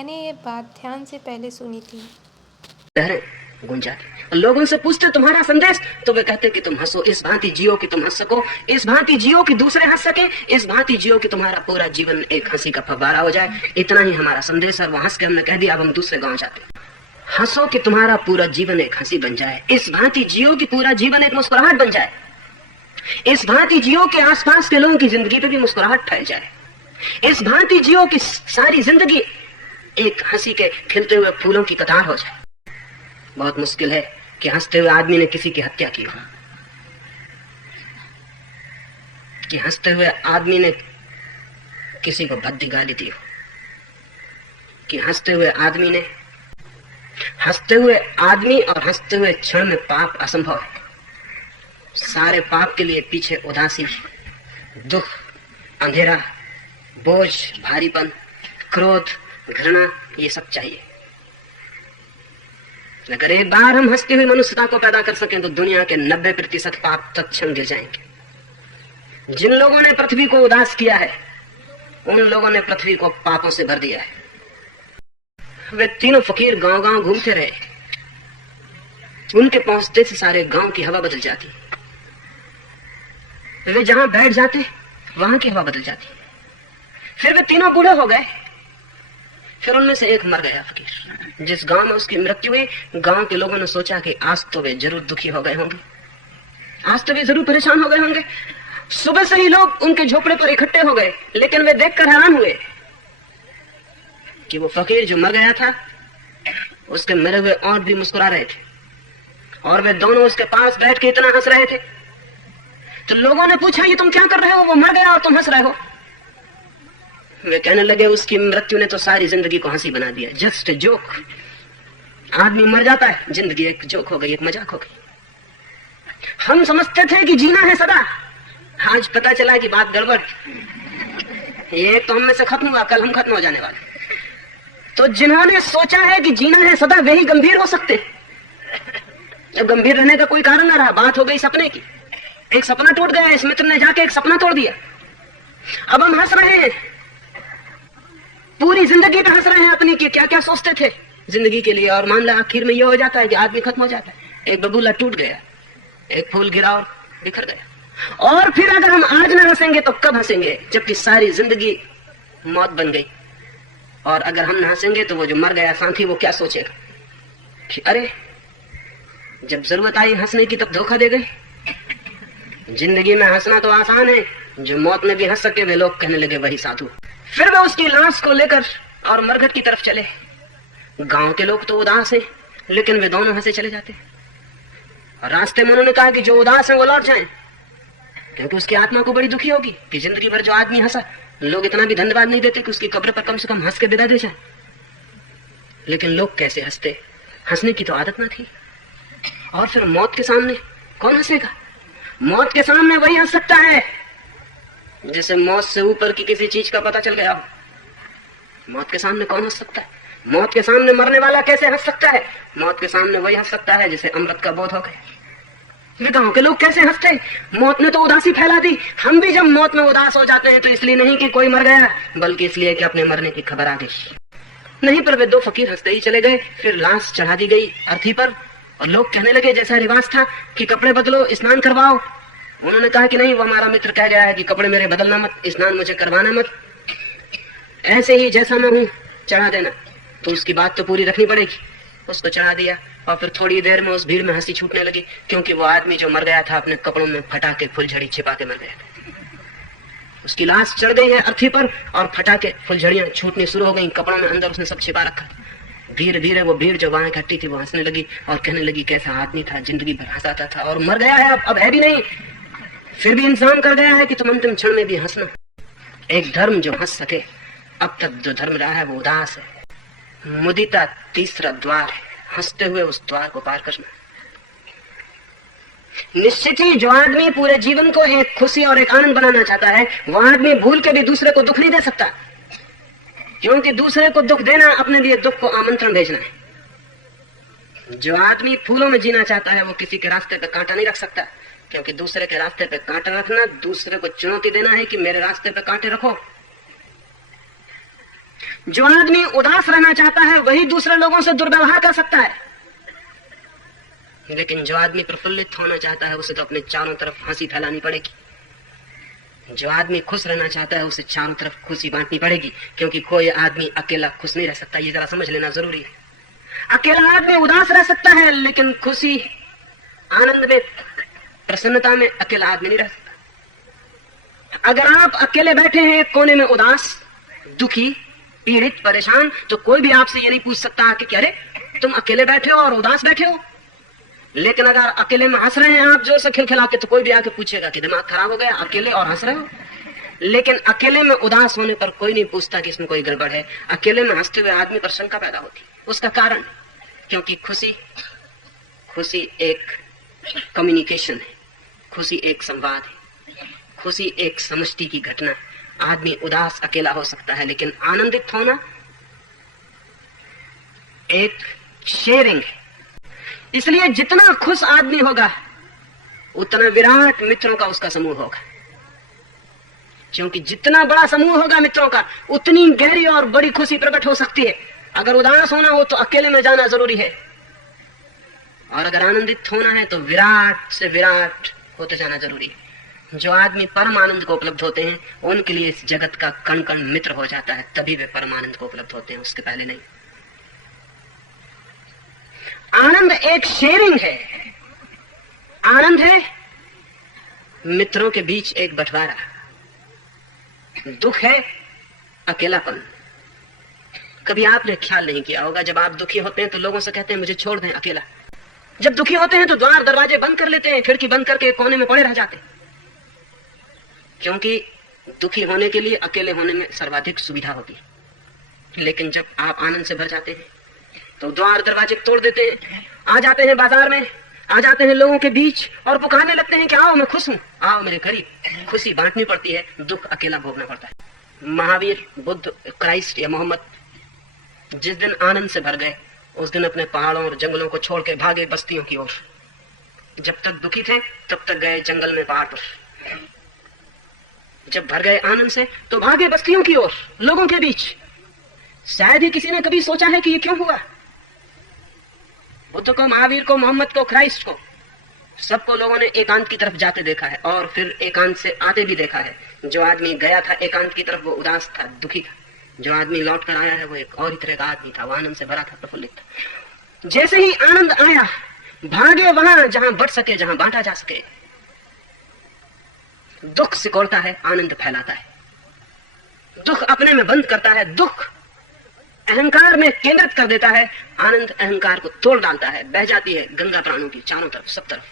मैंने ये बात ध्यान से पहले सुनी थी। गूंज जाती। लोग उनसे पूछते तुम्हारा संदेश, तो वे कहते कि तुम हंसो, इस भांति जियो कि तुम हंस सको, इस भांति जियो कि दूसरे हंस सके, इस भांति जियो कि तुम्हारा पूरा जीवन एक हंसी का फव्वारा हो जाए। इतना ही हमारा संदेश है। वो हंस के हमने कह दिया, अब हम दूसरे गांव जाते हैं। हंसो कि तुम्हारा पूरा जीवन एक हंसी बन जाए, इस भांति जियो कि पूरा जीवन एक मुस्कुराहट बन जाए, इस भांति जियो के आसपास के लोगों की जिंदगी पे भी मुस्कुराहट फैल जाए, इस भांति जियो कि सारी जिंदगी एक हंसी के खिलते हुए फूलों की कतार हो जाए। बहुत मुश्किल है कि हंसते हुए आदमी ने किसी की हत्या की हो, कि हंसते हुए आदमी ने किसी को भद्दी गाली दी हो, कि हंसते हुए आदमी और हंसते हुए क्षण में पाप असंभव है। सारे पाप के लिए पीछे उदासी, दुख, अंधेरा, बोझ, भारीपन, क्रोध, घृणा, ये सब चाहिए। अगर एक बार हम हंसती हुई मनुष्यता को पैदा कर सकें तो दुनिया के 90% पाप तत्क्षण गिर जाएंगे। जिन लोगों ने पृथ्वी को उदास किया है, उन लोगों ने पृथ्वी को पापों से भर दिया है। वे तीनों फकीर गांव गांव घूमते रहे, उनके पहुंचते से सारे गांव की हवा बदल जाती। वे जहां बैठ जाते वहां की हवा बदल जाती। फिर वे तीनों बूढ़े हो गए, फिर उनमें से एक मर गया फकीर। जिस गांव में उसकी मृत्यु हुई, गांव के लोगों ने सोचा कि आज तो वे जरूर दुखी हो गए होंगे, आज तो वे जरूर परेशान हो गए होंगे। सुबह से ही लोग उनके झोपड़े पर इकट्ठे हो गए, लेकिन वे देखकर हैरान हुए कि वो फकीर जो मर गया था, उसके मरे हुए और भी मुस्कुरा रहे थे, और वे दोनों उसके पास बैठ के इतना हंस रहे थे। तो लोगों ने पूछा, ये तुम क्या कर रहे हो? वो मर गया और तुम हंस रहे हो। वे कहने लगे, उसकी मृत्यु ने तो सारी जिंदगी को हंसी बना दिया। Just joke. आदमी मर जाता है, जिंदगी एक जोक हो गई, एक मजाक हो गई। हम समझते थे कि जीना है सदा, आज पता चला कि बात गड़बड़। ये तो हम में से खत्म हुआ, कल हम खत्म हो जाने वाले। तो जिन्होंने सोचा है कि जीना है सदा, वे ही गंभीर हो सकते। जब गंभीर रहने का कोई कारण न रहा, बात हो गई सपने की। एक सपना टूट गया, इस मित्र ने जाके एक सपना तोड़ दिया। अब हम हंस रहे हैं, पूरी जिंदगी पे हंस रहे हैं अपनी, कि क्या क्या सोचते थे जिंदगी के लिए, और मान लो आखिर में यह हो जाता है कि आदमी खत्म हो जाता है। एक बबूला टूट गया, एक फूल गिरा और बिखर गया। और फिर अगर हम आज न हंसेंगे तो कब हंसेंगे, जबकि सारी जिंदगी मौत बन गई। और अगर हम न हंसेंगे तो वो जो मर गया साथी, वो क्या सोचेगा कि अरे जब जरूरत आई हंसने की तब धोखा दे गए। जिंदगी में हंसना तो आसान है, जो मौत में भी हंस सके वे लोग कहने लगे वही साधु। फिर वे उसकी लाश को लेकर और मरघट की तरफ चले। गांव के लोग तो उदास हैं, लेकिन वे दोनों हंसे चले जाते। और रास्ते में उन्होंने कहा कि जो उदास है वो लौट जाएं, क्योंकि उसकी आत्मा को बड़ी दुखी होगी कि जिंदगी भर जो आदमी हंसा, लोग इतना भी धन्यवाद नहीं देते कि उसकी कब्र पर कम से कम हंस के विदा दे जाए। लेकिन लोग कैसे हंसते, हंसने की तो आदत ना थी। और फिर मौत के सामने कौन हंसेगा? मौत के सामने वही हंस सकता है जिसे मौत से ऊपर की किसी चीज का पता चल गया हो। मौत के सामने कौन हंस सकता है? मौत के सामने मरने वाला कैसे हंस सकता है? मौत के सामने वही हंस सकता है जिसे अमृत का बोध हो गया। गांव के लोग कैसे हंसते? मौत ने तो उदासी फैला दी। हम भी जब मौत में उदास हो जाते हैं तो इसलिए नहीं कि कोई मर गया, बल्कि इसलिए कि अपने मरने की खबर आ गई। नहीं, पर वे दो फकीर हंसते ही चले गए। फिर लाश चढ़ा दी गई अर्थी पर, और लोग कहने लगे जैसा रिवाज था कि कपड़े बदलो, स्नान करवाओ। उन्होंने कहा कि नहीं, वो हमारा मित्र कह गया है कि कपड़े मेरे बदलना मत, स्नान मुझे करवाना मत, ऐसे ही जैसा मैं हूं चढ़ा देना। तो उसकी बात तो पूरी रखनी पड़ेगी। उसको चढ़ा दिया, और फिर थोड़ी देर में उस भीड़ में हंसी छूटने लगी, क्योंकि वो आदमी जो मर गया था अपने कपड़ों में फटाके फुलझड़ी छिपा के मर गया था। उसकी लाश चढ़ गई है अर्थी पर, और फटाके फुलझड़ियां छूटनी शुरू हो गई कपड़ों में, अंदर उसने सब छिपा रखा। धीरे धीरे वो भीड़ जो वहां इकट्ठी थी वो हंसने लगी और कहने लगी कैसा आदमी था, जिंदगी भर हंसाता था और मर गया है, अब है भी नहीं, फिर भी इंसान कर गया है कि तुम अंतिम क्षण में भी हंसना। एक धर्म जो हंस सके। अब तक जो धर्म रहा है वो उदास है। मुदिता तीसरा द्वार है, हंसते हुए उस द्वार को पार करना। निश्चित ही जो आदमी पूरे जीवन को एक खुशी और एक आनंद बनाना चाहता है, वो आदमी भूल के भी दूसरे को दुख नहीं दे सकता, क्योंकि दूसरे को दुख देना अपने लिए दुख को आमंत्रण भेजना है। जो आदमी फूलों में जीना चाहता है वो किसी के रास्ते पे कांटा नहीं रख सकता, क्योंकि दूसरे के रास्ते पे कांटा रखना दूसरे को चुनौती देना है कि मेरे रास्ते पे कांटे रखो। जो आदमी उदास रहना चाहता है वही दूसरे लोगों से दुर्व्यवहार कर सकता है, लेकिन जो आदमी प्रफुल्लित होना चाहता है उसे तो अपने चारों तरफ हंसी फैलानी पड़ेगी। जो आदमी खुश रहना चाहता है उसे चारों तरफ खुशी बांटनी पड़ेगी, क्योंकि कोई आदमी अकेला खुश नहीं रह सकता। ये जरा समझ लेना जरूरी है। अकेला आदमी उदास रह सकता है, लेकिन खुशी, आनंद में, प्रसन्नता में अकेला आदमी नहीं रह सकता। अगर आप अकेले बैठे हैं कोने में उदास, दुखी, पीड़ित, परेशान, तो कोई भी आपसे ये नहीं पूछ सकता कि अरे तुम अकेले बैठे हो और उदास बैठे हो। लेकिन अगर अकेले में हंस रहे हैं आप जोर से खिलखिला के, तो कोई भी आके पूछेगा कि दिमाग खराब हो गया, अकेले और हंस रहे हो। लेकिन अकेले में उदास होने पर कोई नहीं पूछता कि इसमें कोई गड़बड़ है। अकेले में हंसते हुए आदमी पर शंका पैदा होती। उसका कारण, क्योंकि खुशी एक कम्युनिकेशन है, खुशी एक संवाद है, खुशी एक समष्टि की घटना। आदमी उदास अकेला हो सकता है, लेकिन आनंदित होना एक शेयरिंग है। इसलिए जितना खुश आदमी होगा उतना विराट मित्रों का उसका समूह होगा, क्योंकि जितना बड़ा समूह होगा मित्रों का उतनी गहरी और बड़ी खुशी प्रकट हो सकती है। अगर उदास होना हो तो अकेले में जाना जरूरी है, और अगर आनंदित होना है तो विराट से विराट होते जाना जरूरी है। जो आदमी परम आनंद को उपलब्ध होते हैं उनके लिए इस जगत का कण कण मित्र हो जाता है, तभी वे परम आनंद को उपलब्ध होते हैं, उसके पहले नहीं। आनंद एक शेयरिंग है, आनंद है मित्रों के बीच एक बंटवारा। दुख है अकेलापन। कभी आपने ख्याल नहीं किया होगा, जब आप दुखी होते हैं तो लोगों से कहते हैं मुझे छोड़ दें अकेला। जब दुखी होते हैं तो द्वार दरवाजे बंद कर लेते हैं, खिड़की बंद करके कोने में पड़े रह जाते हैं, क्योंकि दुखी होने के लिए अकेले होने में सर्वाधिक सुविधा होती है। लेकिन जब आप आनंद से भर जाते हैं तो द्वार दरवाजे तोड़ देते हैं, आ जाते हैं बाजार में, आ जाते हैं लोगों के बीच और पुकारने लगते हैं कि आओ मैं खुश हूं, आओ मेरे करीब। खुशी बांटनी पड़ती है, दुख अकेला भोगना पड़ता है। महावीर, बुद्ध, क्राइस्ट या मोहम्मद जिस दिन आनंद से भर गए उस दिन अपने पहाड़ों और जंगलों को छोड़ के भागे बस्तियों की ओर। जब तक दुखी थे तब तक गए जंगल में, पहाड़ पर। जब भर गए आनंद से तो भागे बस्तियों की ओर, लोगों के बीच। शायद ही किसी ने कभी सोचा है कि ये क्यों हुआ। बुद्ध को, महावीर को, मोहम्मद को, क्राइस्ट को, सबको लोगों ने एकांत की तरफ जाते देखा है और फिर एकांत से आते भी देखा है। जो आदमी गया था एकांत की तरफ वो उदास था, दुखी था। जो आदमी लौट कर आया है वो एक और ही तरह का आदमी था, वो आनंद से भरा था, प्रफुल्लित था। जैसे ही आनंद आया भागे वहां जहां बढ़ सके, जहां बांटा जा सके। दुख सिकोड़ता है, आनंद फैलाता है। दुख अपने में बंद करता है, दुख अहंकार में केंद्रित कर देता है, आनंद अहंकार को तोड़ डालता है। बह जाती है गंगा प्राणों की चारों तरफ, सब तरफ।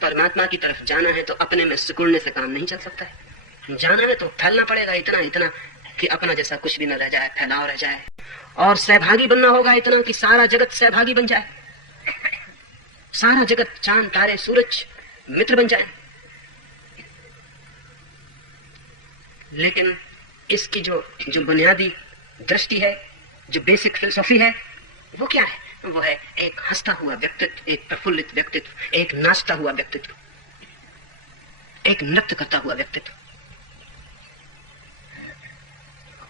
परमात्मा की तरफ जाना है तो अपने में सिकुड़ने से काम नहीं चल सकता है। जाना है तो फैलना पड़ेगा, इतना इतना कि अपना जैसा कुछ भी न रह जाए, फैलाव रह जाए। और सहभागी बनना होगा इतना कि सारा जगत सहभागी बन जाए, सारा जगत, चांद, तारे, सूरज मित्र बन जाए। लेकिन इसकी जो बुनियादी दृष्टि है, जो बेसिक फिलोसॉफी है, वो क्या है? वो है एक हंसता हुआ व्यक्तित्व, एक प्रफुल्लित व्यक्तित्व, एक नाचता हुआ व्यक्तित्व, एक नृत्य करता हुआ व्यक्तित्व।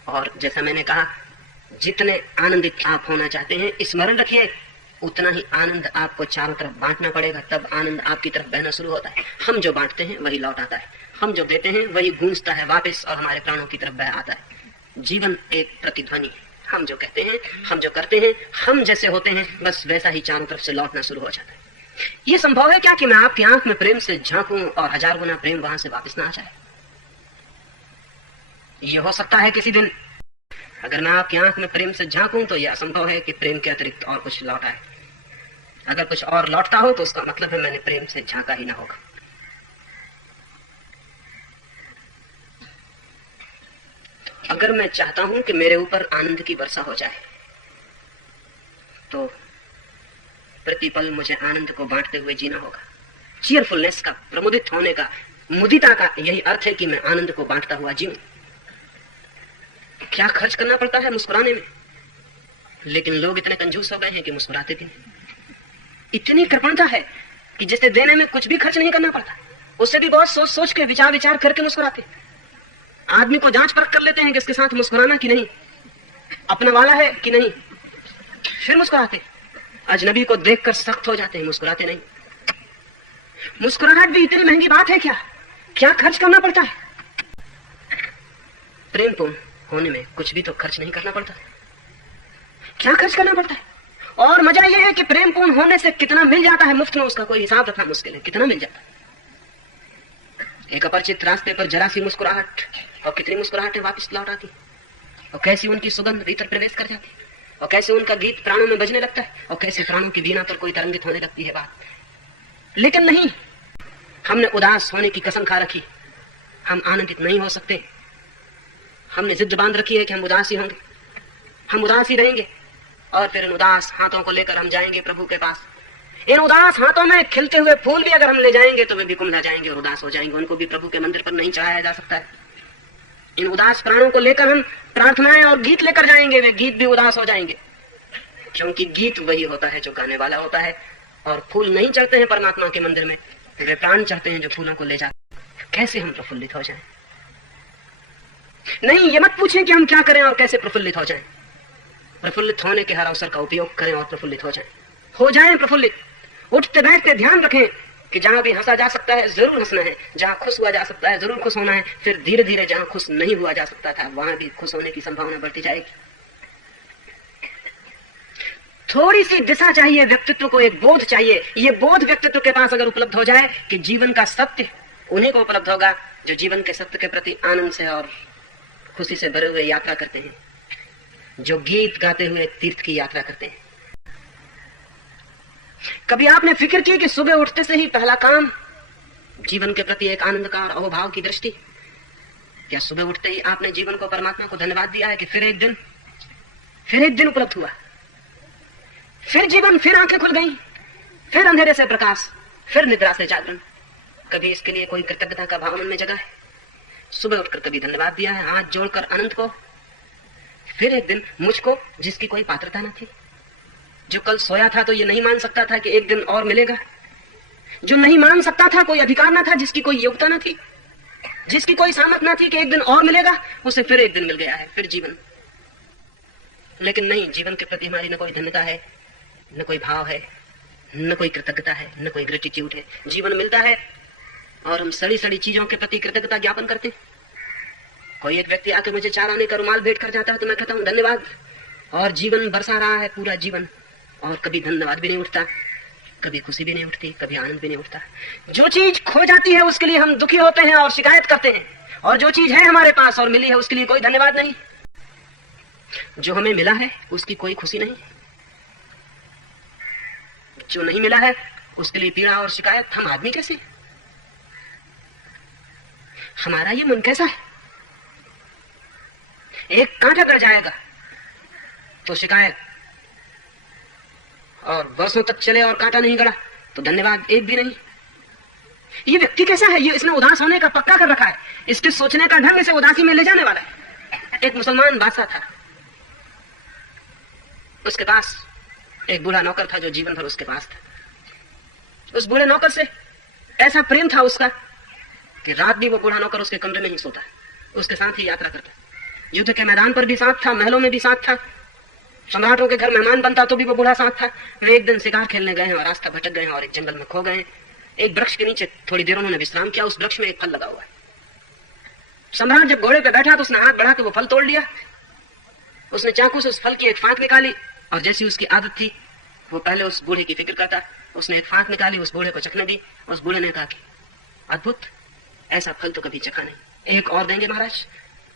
और जैसा मैंने कहा, जितने आनंदित आप होना चाहते हैं, स्मरण रखिए उतना ही आनंद आपको चारों तरफ बांटना पड़ेगा, तब आनंद आपकी तरफ बहना शुरू होता है। हम जो बांटते हैं वही लौट आता है, हम जो देते हैं वही गूंजता है वापस और हमारे प्राणों की तरफ बह आता है। जीवन एक प्रतिध्वनि है। हम जो कहते हैं, हम जो करते हैं, हम जैसे होते हैं, बस वैसा ही चारों तरफ से लौटना शुरू हो जाता है। ये संभव है क्या कि मैं आपकी आंख में प्रेम से झांकूं और 1000 गुना प्रेम वहां से वापस ना आ जाए? ये हो सकता है किसी दिन। अगर मैं आपकी आंख में प्रेम से झांकूं तो यह असंभव है कि प्रेम के अतिरिक्त और कुछ लौटा है। अगर कुछ और लौटता हो तो उसका मतलब है मैंने प्रेम से झांका ही ना होगा। अगर मैं चाहता हूं कि मेरे ऊपर आनंद की वर्षा हो जाए तो प्रतिपल मुझे आनंद को बांटते हुए जीना होगा। चीयरफुलनेस का, प्रमुदित होने का, मुदिता का यही अर्थ है कि मैं आनंद को बांटता हुआ जीऊं। क्या खर्च करना पड़ता है मुस्कुराने में, लेकिन लोग इतने कंजूस हो गए हैं कि मुस्कुराते भी नहीं। इतनी कृपणता है कि जिसे देने में कुछ भी खर्च नहीं करना पड़ता, उससे भी बहुत सोच सोच के, विचार विचार करके मुस्कुराते। आदमी को जांच परख कर लेते हैं कि इसके साथ मुस्कुराना कि नहीं, अपना वाला है कि नहीं, फिर मुस्कुराते। अजनबी को देखकर सख्त हो जाते हैं, मुस्कुराते नहीं। मुस्कुराहट भी इतनी महंगी बात है क्या? क्या खर्च करना पड़ता है? प्रेम पूर्ण होने में कुछ भी तो खर्च नहीं करना पड़ता। क्या खर्च करना पड़ता है? और मजा यह है कि प्रेम पूर्ण होने से कितना मिल जाता है मुफ्त में, उसका कोई हिसाब रखना मुश्किल है। कितना मिल जाता है? एक अपरिचित रास्ते पर जरा सी मुस्कुराहट, और कितनी मुस्कुराहटें वापस लौट आती, और कैसी उनकी सुगंध भीतर प्रवेश कर जाती, और कैसे उनका गीत प्राणों में बजने लगता है, और कैसे प्राणों की वीणा पर कोई तरंगित होने लगती है बात। लेकिन नहीं, हमने उदास होने की कसम खा रखी, हम आनंदित नहीं हो सकते। हमने जिद बांध रखी है कि हम उदास ही होंगे, हम उदास ही रहेंगे, और फिर इन उदास हाथों को लेकर हम जाएंगे प्रभु के पास। इन उदास हाथों में खिलते हुए फूल भी अगर हम ले जाएंगे तो वे भी कुम्हला जाएंगे और उदास हो जाएंगे, उनको भी प्रभु के मंदिर पर नहीं चढ़ाया जा सकता है। इन उदास प्राणों को लेकर हम प्रार्थनाएं और गीत लेकर जाएंगे, वे गीत भी उदास हो जाएंगे, क्योंकि गीत वही होता है जो गाने वाला होता है, और फूल नहीं चढ़ते हैं परमात्मा के मंदिर में, वे प्राण चढ़ते हैं जो फूलों को ले जाते। कैसे हम प्रफुल्लित हो जाएं? नहीं, ये मत पूछें कि हम क्या करें और कैसे प्रफुल्लित हो जाएं। प्रफुल्लित होने के हर अवसर का उपयोग करें और प्रफुल्लित हो जाएं प्रफुल्लित। उठते बैठते ध्यान रखें कि जहां भी हंसा जा सकता है जरूर हंसना है, जहां खुश हुआ जा सकता है जरूर खुश होना है। फिर धीरे धीरे जहां खुश नहीं हुआ जा सकता था वहां भी खुश होने की संभावना बढ़ती जाएगी। थोड़ी सी दिशा चाहिए व्यक्तित्व को, एक बोध चाहिए। ये बोध व्यक्तित्व के पास अगर उपलब्ध हो जाए कि जीवन का सत्य उन्हीं को उपलब्ध होगा जो जीवन के सत्य के प्रति आनंद से और खुशी से भरे हुए यात्रा करते हैं, जो गीत गाते हुए तीर्थ की यात्रा करते हैं। कभी आपने फिक्र की कि सुबह उठते से ही पहला काम जीवन के प्रति एक आनंद का और अहोभाव की दृष्टि? क्या सुबह उठते ही आपने जीवन को, परमात्मा को धन्यवाद दिया है कि फिर एक दिन उपलब्ध हुआ, फिर जीवन, फिर आंखें खुल गई, फिर अंधेरे से प्रकाश, फिर निद्रा से जागरण? कभी इसके लिए कोई कृतज्ञता का भाव मन में जगा है? सुबह उठकर कभी धन्यवाद दिया है हाथ जोड़कर अनंत को? फिर एक दिन मुझको जिसकी कोई पात्रता न थी, जो कल सोया था तो ये नहीं मान सकता था कि एक दिन और मिलेगा, जो नहीं मान सकता था, कोई अधिकार न था, जिसकी कोई योग्यता न थी, जिसकी कोई सामर्थ न थी कि एक दिन और मिलेगा, उसे फिर एक दिन मिल गया है, फिर जीवन। लेकिन नहीं, जीवन के प्रति हमारी न कोई धन्यता है, न कोई भाव है, न कोई कृतज्ञता है, न कोई ग्रेटिट्यूड है। जीवन मिलता है और हम सड़ी सड़ी चीजों के प्रति कृतज्ञता ज्ञापन करते हैं। कोई एक व्यक्ति आके मुझे 4 आने का रुमाल भेंट कर जाता है तो मैं कहता हूँ धन्यवाद, और जीवन बरसा रहा है पूरा जीवन, और कभी धन्यवाद भी नहीं उठता, कभी खुशी भी नहीं उठती, कभी आनंद भी नहीं उठता। जो चीज खो जाती है उसके लिए हम दुखी होते हैं और शिकायत करते हैं, और जो चीज है हमारे पास और मिली है उसके लिए कोई धन्यवाद नहीं। जो हमें मिला है उसकी कोई खुशी नहीं, जो नहीं मिला है उसके लिए पीड़ा और शिकायत। हम आदमी कैसे? हमारा ये मन कैसा है? एक कांटा गड़ जाएगा तो शिकायत, और वर्षों तक चले और कांटा नहीं गड़ा तो धन्यवाद एक भी नहीं। ये व्यक्ति कैसा है? ये इसने उदास होने का पक्का कर रखा है, इसके सोचने का ढंग इसे उदासी में ले जाने वाला है। एक मुसलमान बादशाह था, उसके पास एक बूढ़ा नौकर था जो जीवन भर उसके पास था। उस बूढ़े नौकर से ऐसा प्रेम था उसका कि रात भी वो बूढ़ा नौकर उसके कमरे में ही सोता, उसके साथ ही यात्रा करता। युद्ध के मैदान पर भी साथ था, महलों में भी साथ था, सम्राटों के घर मेहमान बनता तो भी वो बूढ़ा साथ था। वे एक दिन शिकार खेलने गए हैं और रास्ता भटक गए हैं और एक जंगल में खो गए हैं। एक वृक्ष के नीचे थोड़ी देर उन्होंने विश्राम किया। उस वृक्ष में एक फल लगा हुआ है। सम्राट जब घोड़े पे बैठा तो उसने हाथ बढ़ा के वो फल तोड़ लिया। उसने चाकू से उस फल की एक फांक निकाली, और जैसी उसकी आदत थी वो पहले उस बूढ़े की फिक्र करता। उसने एक फांक निकाली, उस बूढ़े को चखने दी। उस बूढ़े ने कहा कि अद्भुत, ऐसा फल तो कभी चखा नहीं, एक और देंगे महाराज?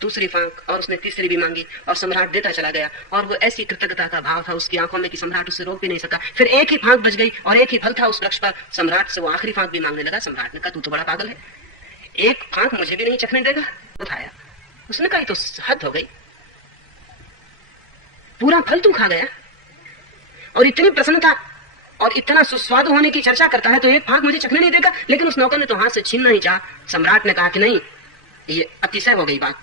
दूसरी फांक, और उसने तीसरी भी मांगी, और सम्राट देता चला गया। और वो ऐसी कृतज्ञता का भाव था उसकी आंखों में कि सम्राट उससे रोक भी नहीं सका। फिर एक ही फांक बच गई और एक ही फल था उस वृक्ष पर। सम्राट से वो आखिरी फांक भी मांगने लगा। सम्राट ने कहा तू तो बड़ा पागल है, एक फांक मुझे भी नहीं चखने देगा? उठाया, उसने कहा तो हद हो गई, पूरा फल तू खा गया, और इतनी प्रसन्नता और इतना सुस्वादु होने की चर्चा करता है तो एक फांक मुझे चखने नहीं देगा? लेकिन उस नौकर ने तो हाथ से छीनना ही चाहा। सम्राट ने कहा कि नहीं, ये अतिशय हो गई बात,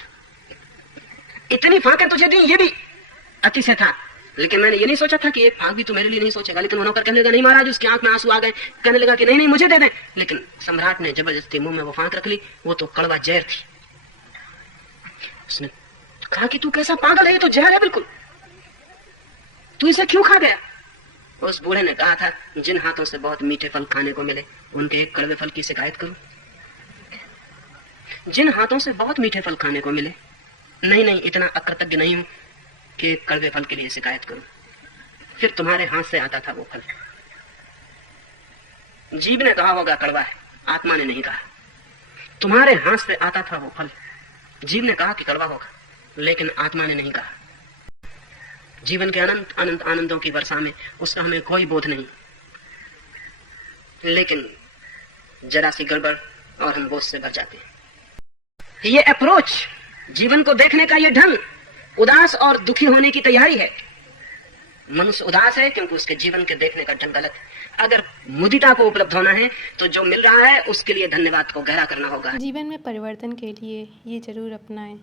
इतनी फांकें तुझे दी, ये भी अतिशय था, लेकिन मैंने ये नहीं सोचा था कि एक फांक भी तू मेरे लिए नहीं सोचेगा। लेकिन वो नौकर कहने लगा नहीं महाराज, उसकी आंख में आंसू आ गए, कहने लगा कि नहीं नहीं मुझे दे दे। लेकिन सम्राट ने जबरदस्ती मुंह में वो फांक रख ली। वो तो कड़वा जहर थी। उसने कहा कि तू कैसा पागल है, ये तो जहर है बिल्कुल, तू इसे क्यों खा गया? उस बूढ़े ने कहा था, जिन हाथों से बहुत मीठे फल खाने को मिले उनके एक कड़वे फल की शिकायत करूं? जिन हाथों से बहुत मीठे फल खाने को मिले, नहीं नहीं, इतना अकृतज्ञ नहीं हूं कि कड़वे फल के लिए शिकायत करूं। फिर तुम्हारे हाथ से आता था वो फल। जीभ ने कहा होगा कड़वा है, आत्मा ने नहीं कहा। तुम्हारे हाथ से आता था वो फल, जीभ ने कहा कि कड़वा होगा, लेकिन आत्मा ने नहीं कहा। जीवन के अनंत अनंत आनंदों की वर्षा में उसका हमें कोई बोध नहीं, लेकिन जरा सी गड़बड़ और हम बोझ से भर जाते हैं। ये अप्रोच, जीवन को देखने का ये ढंग, उदास और दुखी होने की तैयारी है। मनुष्य उदास है क्योंकि उसके जीवन के देखने का ढंग गलत है। अगर मुदिता को उपलब्ध होना है तो जो मिल रहा है उसके लिए धन्यवाद को गहरा करना होगा। जीवन में परिवर्तन के लिए ये जरूर अपनाएं।